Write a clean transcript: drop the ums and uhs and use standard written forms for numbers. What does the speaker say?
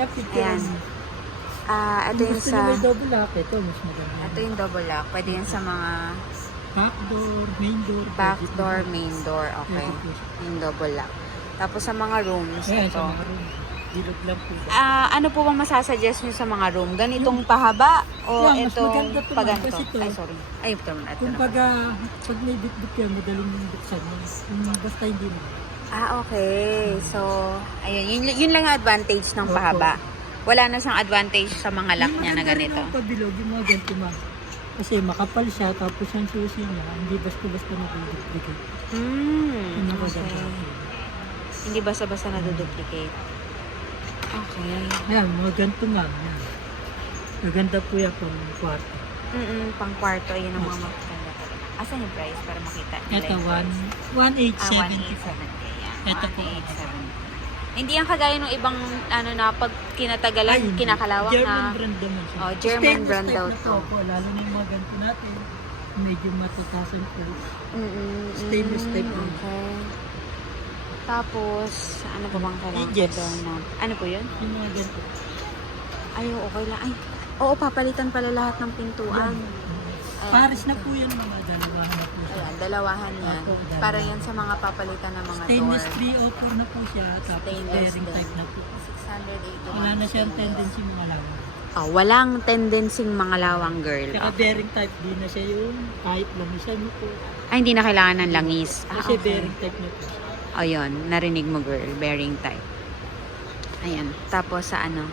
Ayan. Ito yung Gusto sa... niyo may double lock, ito mas maganda. Ito yung double lock. Pwede yun sa mga Back door, main door. back pwede po door, ba? main door. Okay. Pwede po siya. Yung double lock. Tapos sa mga rooms, Ayan, ito. sa mga room. Dilog lang po ba? Ano po bang masasuggest nyo sa mga room? Ganitong pahaba? O Yeah, mas itong maganda to, ma'am, paganto? kasi to, Ay, sorry. Ay, ito naman. Ito Kung naman. pag may bit-bit yan, madaling buksan mo. Basta hindi mo. Okay. So, ayun. Yun lang ang advantage ng Opo. pahaba. Wala na siyang advantage sa mga lock niya na ganito. Yung pabilog, yung mga ganito ma'am. Kasi makapal siya, tapos yung susi niya, hindi basta-basta naduduplicate. Yung Okay. magaganda. Hindi basta-basta naduduplicate. Okay. Ayan, mga ganito nga. Ayan. Maganda po yan pang kwarto. Pang kwarto, yun ang mga maganda. Asan yung price para makita nila Ito, yung price? 1,870. 1,870. Yan. Ito po. 1,870. Hindi yan kagaya ng ibang ano na pag kinatagalan, Hindi. kinakalawak German na. brand naman siya. Oh, German Stainless brand type daw na to. po, lalo na yung mga ganito natin. Medyo matutasan po. Mm-mm. Stainless type na. Okay. Tapos, ano pa bang kailangan Yes. ko na? Ano po yun? Yung mga ganito. Ay, okay lang. Ay, oo, papalitan pala lahat ng pintuan. Ayan. Paris na po yan mga dalawahan na po siya. Ayan, dalawahan yan. Opo, dalawa. Para yan sa mga papalitan ng mga Stainless door. 304 na po siya. Tapos Stainless bearing din. type na po. 681. Wala na siyang tendency mga lawan. Walang tendencing mga lawang girl. Saka bearing type, di na siya yung kahit lamisan mo po. Ay, hindi na kailangan ng langis. Kasi bearing type na po siya. O, yun. Narinig mo, girl. Bearing type. Ayan. Tapos sa ano?